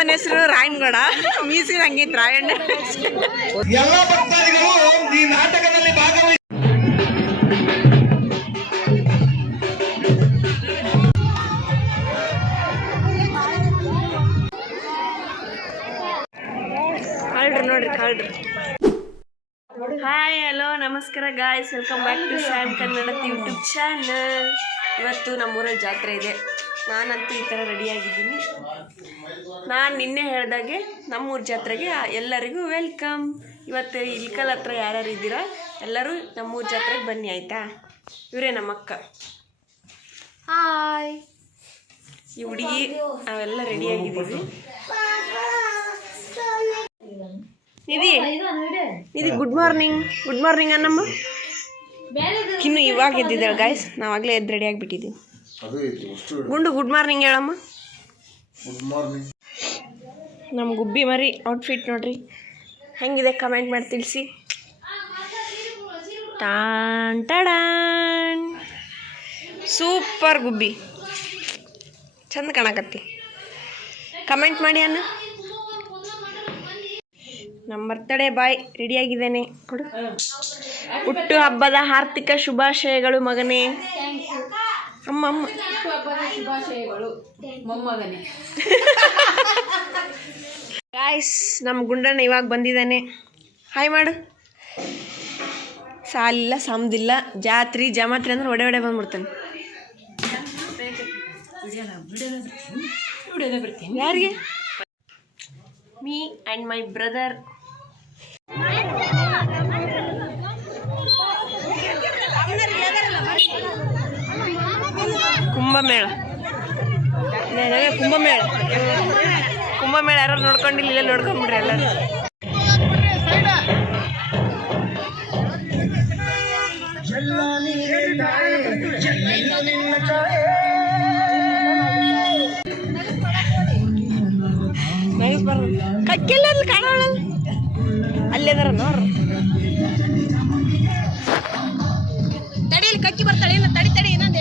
ನಮ್ಮನ ಹೆಸರು ರಾಯಣ್ಗೌಡ, ಮೀಸಿನ ಹಂಗೈತ್ ರಾಯಣ್ಣ. ಎಲ್ಲ ಭಕ್ತಾದಿಗಳು ಈ ನಾಟಕದಲ್ಲಿ ಭಾಗವಹಿಸಿ ನೋಡ್ರಿ ಕಾಳ್ರಿ. ಹಾಯ್ ಹಲೋ ನಮಸ್ಕಾರ guys, welcome back to Sam Kannada YouTube channel. ಇವತ್ತು ನಮ್ಮೂರಲ್ಲಿ ಜಾತ್ರೆ ಇದೆ. ನಾನಂತೂ ಈ ಥರ ರೆಡಿಯಾಗಿದ್ದೀನಿ. ನಾನು ನಿನ್ನೆ ಹೇಳ್ದಾಗೆ ನಮ್ಮೂರ ಜಾತ್ರೆಗೆ ಎಲ್ಲರಿಗೂ ವೆಲ್ಕಮ್. ಇವತ್ತು ಇಲ್ಕಲ್ ಹತ್ರ ಯಾರ್ಯಾರು ಇದ್ದೀರಾ ಎಲ್ಲರೂ ನಮ್ಮೂರ ಜಾತ್ರೆಗೆ ಬನ್ನಿ ಆಯಿತಾ. ಇವರೇ ನಮ್ಮಕ್ಕ. ಹಾಯ್. ಈ ಹುಡುಗಿ ನಾವೆಲ್ಲ ರೆಡಿಯಾಗಿದ್ದೀವಿ. ನಿಧಿ ಗುಡ್ ಮಾರ್ನಿಂಗ್. Good morning ಅನ್ನಮ್ಮ. ಇನ್ನು ಇವಾಗ ಎದ್ದಿದ್ದಾಳೆ ಗಾಯ್ಸ್, ನಾವಾಗಲೇ ಎದ್ದು ರೆಡಿ ಆಗಿಬಿಟ್ಟಿದ್ದೀವಿ. ಗುಂಡು ಗುಡ್ ಮಾರ್ನಿಂಗ್ ಹೇಳಮ್ಮ. Good morning. ನಮ್ಮ ಗುಬ್ಬಿ ಮರಿ ಔಟ್ಫಿಟ್ ನೋಡ್ರಿ ಹೆಂಗಿದೆ, ಕಮೆಂಟ್ ಮಾಡಿ ತಿಳಿಸಿ. ಟಾನ್ ಟಡಾನ್, ಸೂಪರ್ ಗುಬ್ಬಿ, ಚಂದ ಕಾಣಕತ್ತಿ. ಕಮೆಂಟ್ ಮಾಡಿ ಅನ್ನ. ನಮ್ಮ ಬರ್ತಡೇ ಬಾಯ್ ರೆಡಿಯಾಗಿದ್ದೇನೆ ಕೊಡು. ಹುಟ್ಟು ಹಬ್ಬದ ಆರ್ಥಿಕ ಶುಭಾಶಯಗಳು ಮಗನೇ. ಅಮ್ಮ ಅಮ್ಮ ಗಾಯ್ಸ್, ನಮ್ಮ ಗುಂಡಣ್ಣ ಇವಾಗ ಬಂದಿದ್ದಾನೆ. ಹಾಯ್ ಮಾಡು. ಸಾಲಿಲ್ಲ ಸಮದಿಲ್ಲ, ಜಾತ್ರೆ ಜಮಾತ್ರೆ ಅಂದ್ರೆ ಒಡೆ ಬಂದ್ಬಿಡ್ತಾನೆ. ಯಾರಿಗೆ? Me and my brother. Kumbh Mela Kumbh Mela ಯಾರು ನೋಡ್ಕೊಂಡಿಲ್ಲ, ಇಲ್ಲ ನೋಡ್ಕೊಂಡ್ಬಿಡ್ರಿ ಎಲ್ಲರೂ. ಕಕ್ಕೆಲ್ಲ ಕಾಣೋಣ, ಅಲ್ಲೇದಾರ ನೋಡ್ರಿ. ತಡಿಯಲ್ಲಿ ಕಕ್ಕಿ ಬರ್ತಾಳೆ. ಇಲ್ಲ ತಡಿ ತಡಿ ಇನ್ನೊಂದು.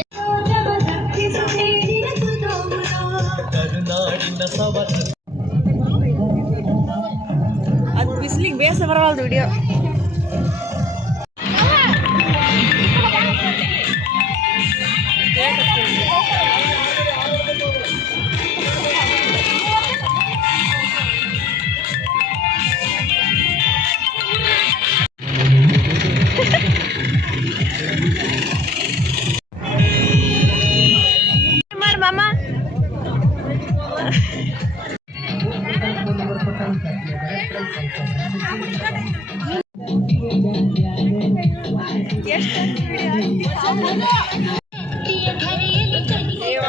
ಅದು ಬಿಸಿಲಿಗೆ ಬೇಸ ಬರವಲ್ದು ವಿಡಿಯೋ.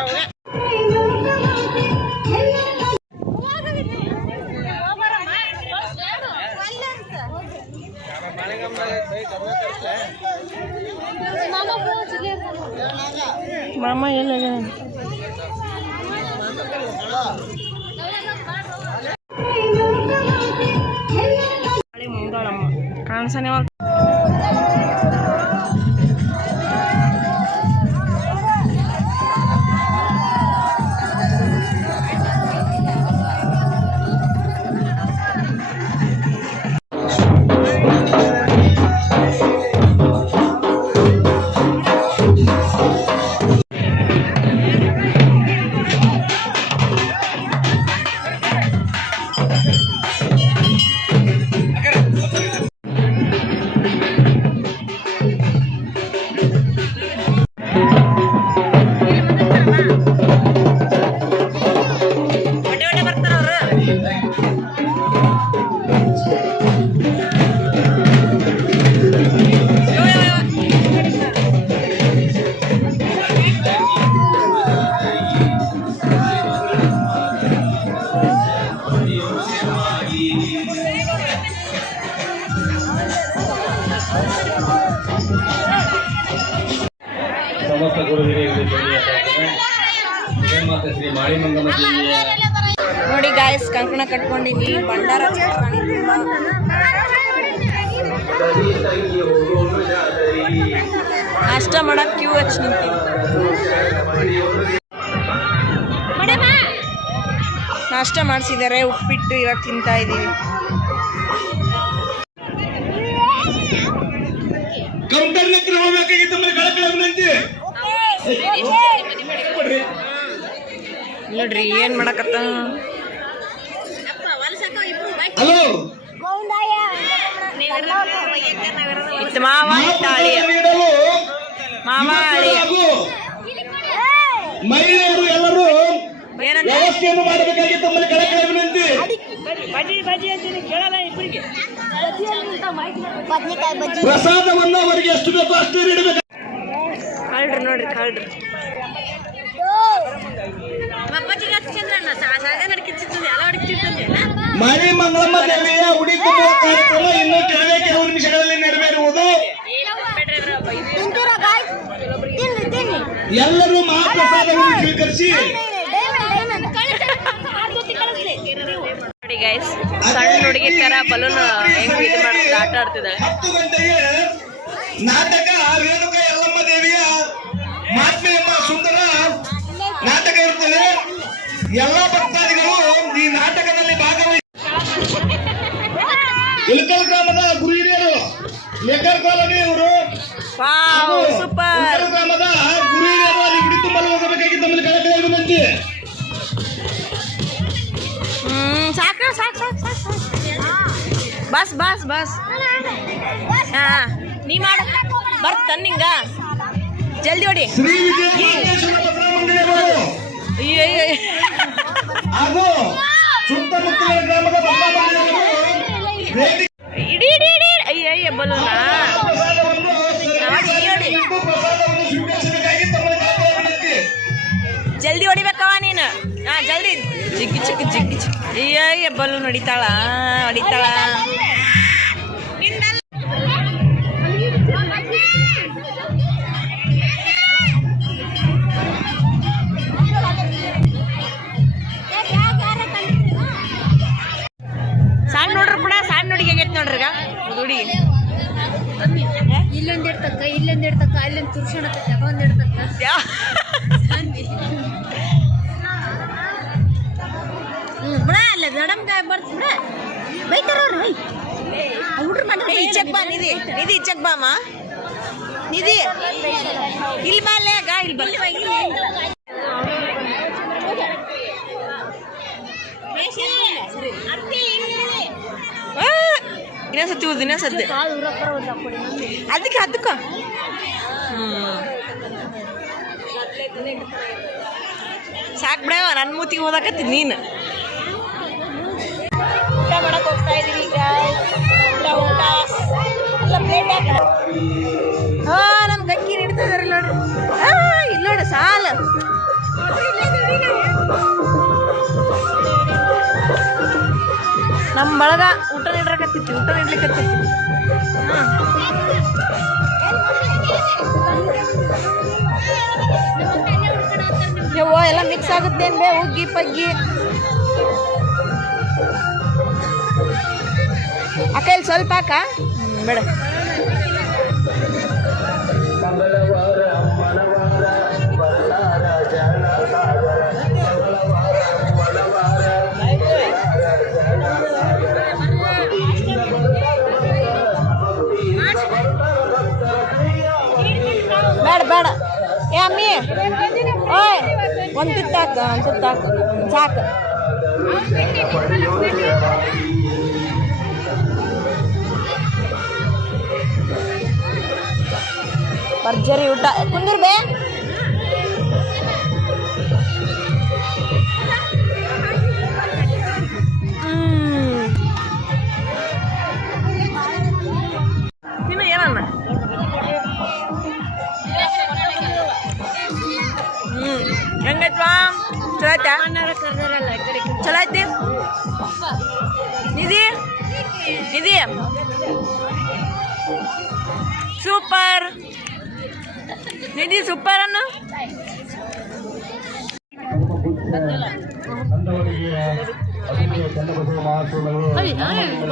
ಮಾಮ ಮಾಮ ಎಲ್ಲ ಮುಂದಾಳಮ್ಮ ಕಾಣಿಸನೇ. ಸಮಸ್ತ ಗುರುಹಿರಿಯರಿಗೆ ಶ್ರೀ ಮಾಳಿಮಂಗಮ್ಮ ದೇವಿಯ ನೋಡಿ ಗಾಯ್ಸ್, ಕಂಕಣ ಕಟ್ಕೊಂಡಿನಿ. ಭಂಡಾರ ನಾಷ್ಟ ಮಾಡಕ್ ಕ್ಯೂ ಹಚ್ಚಿ ನಿಂತೀವಿ. ನಾಷ್ಟ ಮಾಡಿಸಿದ್ದಾರೆ, ಉಪ್ಪಿಟ್ಟು ಇವಾಗ ತಿಂತಾ ಇದ್ದೀವಿ. ಕೌಂಟರ್ನತ್ರ ಹೋಗ್ಬೇಕಾಗಿತ್ತು ವಿನಂತಿ. ನೋಡ್ರಿ ಏನ್ ಮಾಡಕತ್ತ. ಹಲೋ ಇತ್ತು ಮಾವ ಅಳಿಯ, ಮಾವ ಅಳಿಯ. ಮಹಿಳೆಯರು ಎಲ್ಲರೂ ಏನಂತ ವ್ಯವಸ್ಥೆಯನ್ನು ಮಾಡಬೇಕಾಗಿತ್ತು ವಿನಂತಿ. ಪ್ರಸಾದವನ್ನು ಅವರಿಗೆ ಎಷ್ಟು ಬೇಕೋ ಅಷ್ಟು ನೀಡಬೇಕು. ಕಾಳ್ರಿ ನೋಡ್ರಿ ಕಾಳ್ರಿ. ಮರಿ ಮಂಗಳಮ್ಮ ದೇವಿಯ ಉಡಿ ತುಂಬುವ ಕಾರ್ಯಕ್ರಮ ಇನ್ನು ಕೆಲವು ನಿಮಿಷಗಳಲ್ಲಿ ನೆರವೇರುವುದು. ಎಲ್ಲರೂ ಮಹಾಪ್ರಸಾದವನ್ನು ಸ್ವೀಕರಿಸಿ. ನೋಡಿ ಗೈಸ್, ಸಣ್ಣ ಹುಡುಗಿ ತರ ಬಲೂನ್ ಹೆಂಗ್ ಇದು ಮಾಡ್ತಿದ್ದ, ಆಟ ಆಡ್ತಿದ್ದಾಳೆ. 10 ಗಂಟೆಗೆ ನಾಟಕ ರೇಣುಕ ಯಲ್ಲಮ್ಮ ದೇವಿಯ ಮಾತ್ಮೆ ಎಂಬ ಸುಂದರ ನಾಟಕ ಇರುತ್ತದೆ. ಎಲ್ಲ ಭಕ್ತಾದಿಗಳು ಈ ನಾಟಕದಲ್ಲಿ ಭಾಗವಹಿಸಿ. ಇಳಕಲ್ ಗ್ರಾಮದ ಗುರು ಹಿರಿಯರು ಲೇಖರ್ ಕಾಲೋನಿ ಅವರು ಸೂಪರ್. ಗ್ರಾಮದ ಗುರು ಹಿರಿಯರು ಅಲ್ಲಿ ಗುಡಿ ತುಂಬಲು ಹೋಗಬೇಕಾಗಿ ತಮ್ಮಲ್ಲಿ ಕಳಕಳಿ ವಿನಂತಿ. ಸಾಕು ಸಾಕು ಸಾಕು ಸಾಕು. Bus bus bus. ಹಾ ನೀ ಮಾಡ ಬರ್ತ ನಿಂಗ ಜಲ್ದಿ ಹೊಡಿ. ಶ್ರೀ ವಿಜಯ ವೆಂಕಟೇಶ್ವರ ಭದ್ರಾ ಮಂದಿರಗಳು ಅಯ್ಯೋ ಹಾಗೂ ಸುತ್ತಮುತ್ತಲ ಗ್ರಾಮದ ಭದ್ರಾ ಮಂದಿರಗಳು ಇಡೀ ಇಡೀ ಇಡೀ ಅಯ್ಯಯ್ಯ ಬಲೂನ ಪ್ರಸಾದವನ್ನು ಸ್ವೀಕರಿಸಬೇಕಾಗಿ ತಮ್ಮಲ್ಲಿ ಕಳಕಳಿ ವಿನಂತಿ. ಜಲ್ದಿ ಹೊಡಿಬೇಕವ ನೀನು. ಹಾ ಜಲ್ದಿ. ಜಿಗ್ಗಿ ಚಿಕ್ಕ ಜಿಗ್ಗಿ ಚಿಕ್ಕ. ಅಯ್ಯಯ್ಯ ಬಲೂನ್ ಹೊಡಿತಾಳ ಹೊಡಿತಾಳ. ಸಣ್ಣ ನೋಡ್ರಿ ಕೂಡ ಸಣ್ಣ ಹುಡುಗಿ ಆಗೈತೆ ನೋಡ್ರಿ ಈಗ ಹುಡುಗಿ. ಇಲ್ಲೊಂದಿಡ್ತಕ್ಕ ಇಲ್ಲೊಂದಿಡ್ತಕ್ಕ ಅಲ್ಲೊಂದು ತುರ್ಸೋಣ ಒಂದಿಡ್ತಕ್ಕ ಬಿಡ ಅಲ್ಲ ದಡಮ್ಗಾಯ ಬರ್ತ ಬಿಡ ಬೈತಾರ ಹುಡ್ರು ಮಾಡಿ ಇಚ್ಚಕ್ ಬಾ ನಿಧಿ, ನಿಧಿ ಇಚ್ಚಕ್ ಬಾ ಅಮ್ಮ. ನಿಧಿ ಇಲ್ಲಿ ಬಾ ಅಲ್ಲೇ ಆಗ ಇಲ್ಲಿ ಬಾ. ಇನ್ನೊಂದ್ಸತಿ ಊದು ಇನ್ನೊಂದ್ಸತಿ ಅದಕ್ಕೆ ಅದಕ್ಕ. ಸಾಕ್ ಬಿಡವ, ನನ್ನ ಮೂತಿಗೆ ಓದಾಕತ್ತಿ ನೀನು. ಊಟ ಮಾಡಕ್ ಹೋಗ್ತಾ ಇದೀವಿ ಈಗ. ಊಟ ಎಲ್ಲ ಪ್ಲೇಟ್ ಹಾಕ. ಹಾ ನಮ್ ಗಕ್ಕಿ ಇಡ್ತಿದಾರೆ ನೋಡ್ರಿ. ಇಲ್ಲಿ ನೋಡು ಸಾಲ. ನಮ್ಮ ಬಳಗ ಊಟ ನೀಡ್ರಕತ್ತೈತಿ, ಊಟ ನೀಡ್ಲಿಕ್ಕತ್ತೈತಿ. ಯವ್ವ ಎಲ್ಲ ಮಿಕ್ಸ್ ಆಗುತ್ತೆ ಅಂದೆ, ಹುಗ್ಗಿ ಪಗ್ಗಿ. ಅಕ್ಕ ಇಲ್ಲಿ ಸ್ವಲ್ಪ ಹಾಕ. ಬೇಡ ಬೇಡ ಬೇಡ. ಏ ಅಮ್ಮಿ ಓಯ್ ಒಂದು ತುತ್ತಾಕ, ಒಂದು ತುತ್ತಾಕ ಸಾಕು. ಭರ್ಜರಿ ಊಟ. ಕುಂದೂರ್ ಬೇ. ನೀನು ಏನನ್ನ ಹೆಂಗೈತ್ವಾ? ಚಲೋ ಐತಾ? ಚಲೋ ಐತಿ ನಿಧಿ? ನಿಧಿ ಸೂಪರ್. ನಿಧಿ ಸೂಪರ್ ಅನ್ನು.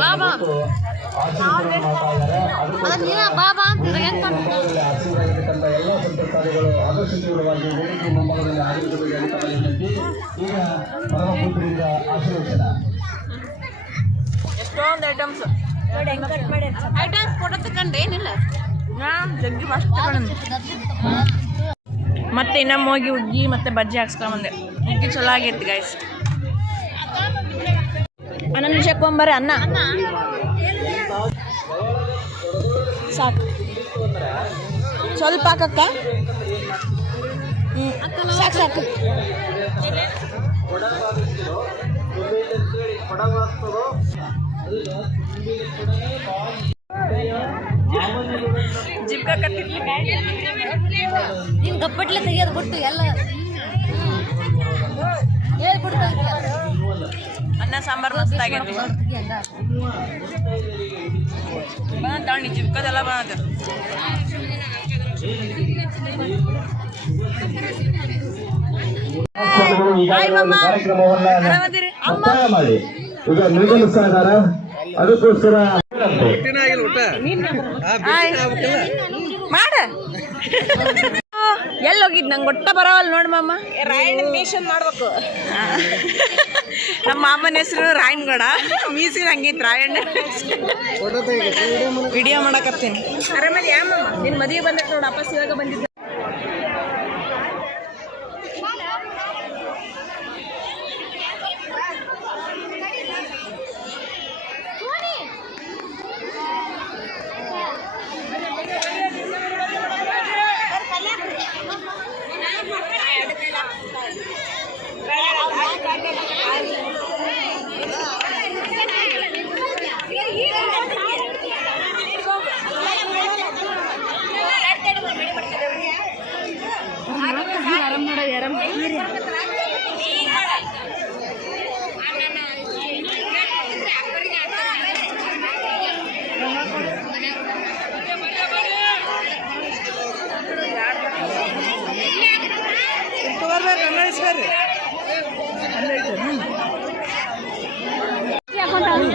ಬಾಬಾ ಬಾಬಾ ಅಂತ ಎಲ್ಲ ಸಂತರ್ಕಾರಿಗಳು ಆಕರ್ಷಣೀಯವಾಗಿ ಮುಂಬಾಗದಲ್ಲಿ ಈಗ ಪರಮಪುತ್ರರಿಂದ ಆಶೀರ್ವಚನ. ಎಷ್ಟೊಂದು ಐಟಮ್ಸ್ ನೋಡಿ ಹೆಂಗ್ ಕಟ್ ಮಾಡಿ ಐಟಮ್ಸ್ ಫೋಟೋ ತಗೊಂಡು ಏನಿಲ್ಲ ಜಗ್ಗಿ ಫಸ್ಟ್ ತಗೊಂಡು ಮತ್ತೆ ಇನ್ನೊಮ್ಮೆ ಹೋಗಿ ಹುಗ್ಗಿ ಮತ್ತೆ ಬಜ್ಜಿ ಹಾಕ್ಸ್ಕೊಂಬಂದೆ. ಹುಗ್ಗಿ ಚಲೋ ಆಗೈತಿ ಗೈಸ್. ಅನ್ನ ನಿಮಿಷಕ್ಕೊಂಬರ್ರಿ ಅನ್ನ ಸಾಕು ಸ್ವಲ್ಪ ಹಾಕಕ್ಕ. ಸಾಕು ಸಾಕು. ಜಿಪ್ಕ ಕಟ್ಟಿರ್ಲಿ ನೀನು ಗಪ್ಪಟ್ಲೆ ತೆಗಿಯೋದು ಬಿಟ್ಟು ಎಲ್ಲ ಹೇಳ್ಬಿಟ್ಟು ಅನ್ನ ಸಾಂಬಾರು ಮಸ್ತ್ ಆಗೈತಿ. ತಣ್ಣಿ ಜಿಪ್ಕದೆಲ್ಲ ಬಂದ. ಕಾರ್ಯಕ್ರಮವನ್ನ ಮುಕ್ತಾಯ ಮಾಡಿ ಈಗ ನಿರ್ಗಮಿಸ್ತಾ ಇದ್ದಾರೆ. ಅದಕ್ಕೋಸ್ಕರ ಮಾಡ ಎಲ್ಲಿ ಹೋಗಿದ್ ನಂಗೆ ಒಟ್ಟ ಬರೋವಲ್ಲ ನೋಡಿ ಮಾಮ. ರಾಯಣ್ಣ ಮಿಷನ್ ಮಾಡ್ಬೇಕು. ನಮ್ಮ ಮಾಮನ ಹೆಸರು ರಾಯಣ್ಗೌಡ, ಮೀಸಿನ ಹಂಗೈತಿ ರಾಯಣ್ಣ. ವಿಡಿಯೋ ಮಾಡಕತ್ತೀನಿ. ಆರಾಮಲ್ಲಿ ಯಾ ಮಾಮ ನಿನ್ನ ಮದುವೆ ಬಂದಕ್ಕೆ ನೋಡಿ ವಾಪಸ್ ಇವಾಗ ಬಂದಿದ್ದ.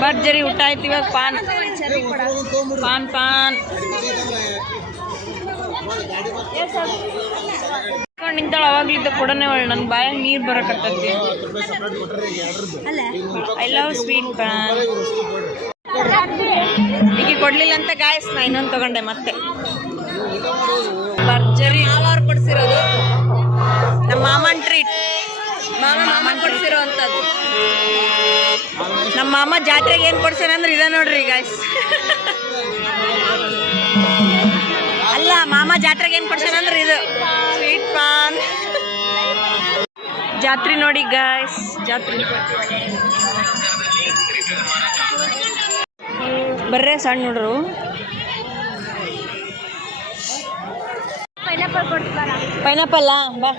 ಭರ್ಜರಿ ಊಟ ಆಯ್ತು. ಇವಾಗ ಪಾನ್ ಪಾನ್ ಪಾನ್ ನಿಂತಾಳ. ಅವಾಗ್ಲಿದ್ದ ಕೊಡನೆ ಒಳ್ಳೆ ನನ್ನ ಬಾಯಾಗ ನೀರು ಬರಕತ್ತೈತಿ. I love sweet paan. ಈಗ ಕೊಡ್ಲಿಲ್ಲ ಅಂತ ಗಾಯಸ್ ನಾ ಇನ್ನೊಂದು ತಗೊಂಡೆ ಮತ್ತೆ. ಭರ್ಜರಿ ಅವ್ರು ಕೊಡ್ಸಿರೋದು ನಮ್ಮ ಮಾಮನ್ ಟ್ರೀಟ್. ಮಾಮನ್ ಕೊಡ್ಸಿರೋ ಅಂತದ್ದು. ನಮ್ಮ ಮಾಮ ಜಾತ್ರೆಗೆ ಏನು ಕೊಡ್ಸೇನ ಅಂದ್ರೆ ಇದ ನೋಡ್ರಿ ಗಾಯ್ಸ್. ಅಲ್ಲ ಮಾಮ ಜಾತ್ರೆಗೆ ಏನು ಕೊಡ್ಸೇನ ಅಂದ್ರೆ ಇದು ಸ್ವೀಟ್ ಪಾನ್. ಜಾತ್ರೆ ನೋಡಿ ಗಾಯ್ಸ್, ಜಾತ್ರೆ ಬರ್ರೇ ಸಣ್ಣ ನೋಡ್ರು. ಪೈನಾಪಲ್ ಬಾ.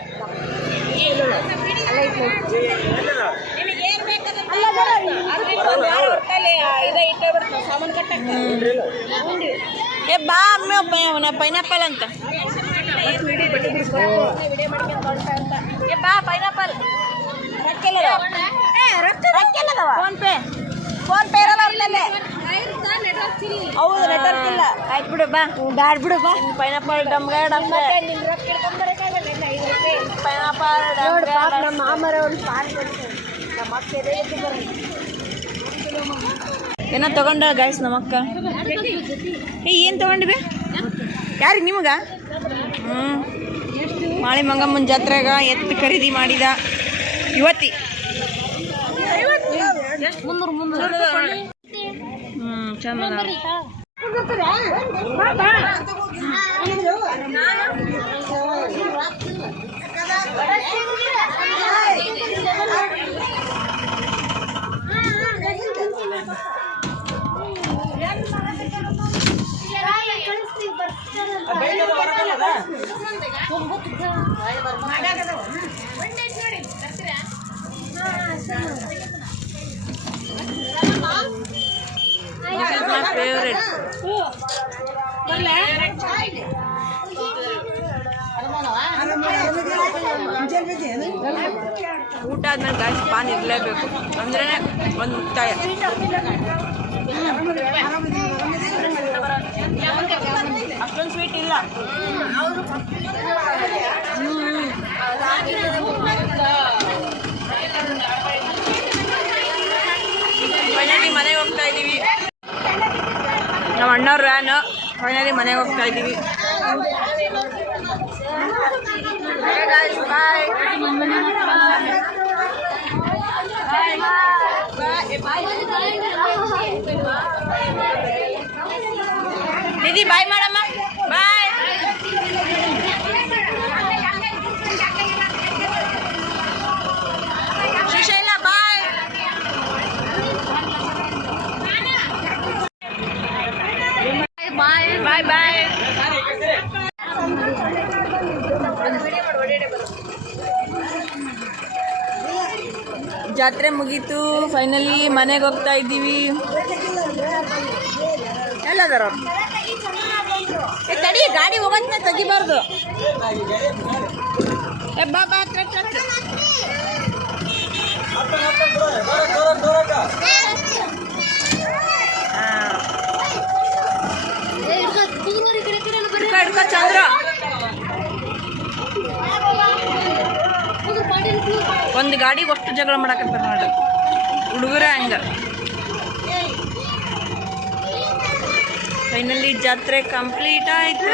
ಏ ಬಾ ಅಮ್ಮ ಪೈನಾಪಲ್ ಅಂತ. ಏ ಬಾ ಪೈನಾಪಲ್. ಫೋನ್ ಪೇ ಇರಲ್ಲ ಅವ್ರಲ್ಲೇ. ಹೌದು ನೆಟ್ವರ್ಕ್ ಇಲ್ಲ. ಆಯ್ತು ಬಿಡು ಬಾ. ಬ್ಯಾಡ್ ಬಿಡು ಬಾ. ಪೈನಾಪಲ್ ಡಮ್ಗಾಡ್ ಅಂತ ಪೈನಾಪಲ್ ನಮ್ಮ ಮಾಮರ ಒಂದು ಪಾನ್ ಏನೋ ತಗೊಂಡ ಗಾಯ್ಸ್ ನಮ್ಮಕ್ಕ. ಏನು ತಗೊಂಡಿವೆ ಯಾರಿಗೆ ನಿಮಗ? ಮಾಳಿ ಮಂಗಮ್ಮನ ಜಾತ್ರೆಗ ಎತ್ತು ಖರೀದಿ ಮಾಡಿದ ಯುವತಿ. ಚಂದ. ಫೇವ್ರೆಟ್. ಊಟ ಆದ್ಮೇಲೆ ಗಾಯ್ಸ್ ಪಾನ್ ಇರಲೇಬೇಕು ಅಂದ್ರೆ ಒಂದು ಮುಕ್ತಾಯ. ಅಷ್ಟೊಂದು ಸ್ವೀಟ್ ಇಲ್ಲ. ಪ್ಲಾನು. ಫೈನಲಿ ಮನೆಗೆ ಹೋಗ್ತಾ ಇದ್ದೀವಿ. ನಿಧಿ ಬಾಯ್ ಮಾಡಮ್ಮ, ಬಾಯ್. ಶ್ರೀಶೈಲ ಬಾಯ್. ಬಾಯ್ ಬಾಯ್ ಬಾಯ್. ಜಾತ್ರೆ ಮುಗೀತು. ಫೈನಲಿ ಮನೆಗೆ ಹೋಗ್ತಾ ಇದ್ದೀವಿ. ಎಲ್ಲದಾರ ತಡಿ, ಗಾಡಿ ಹೋಗೋದನ್ನ ತೆಗಿಬಾರ್ದು. ಬಾ ಬಾ ಹಿಡ್ಕೊ ಚಂದ್ರ. ಒಂದು ಗಾಡಿಗೆ ಅಷ್ಟು ಜಗಳ ಮಾಡಕತ್ತಾರ ನೋಡಿ ಹುಡುಗರ ಹಂಗ. ಫೈನಲಿ ಜಾತ್ರೆ ಕಂಪ್ಲೀಟ್ ಆಯ್ತು.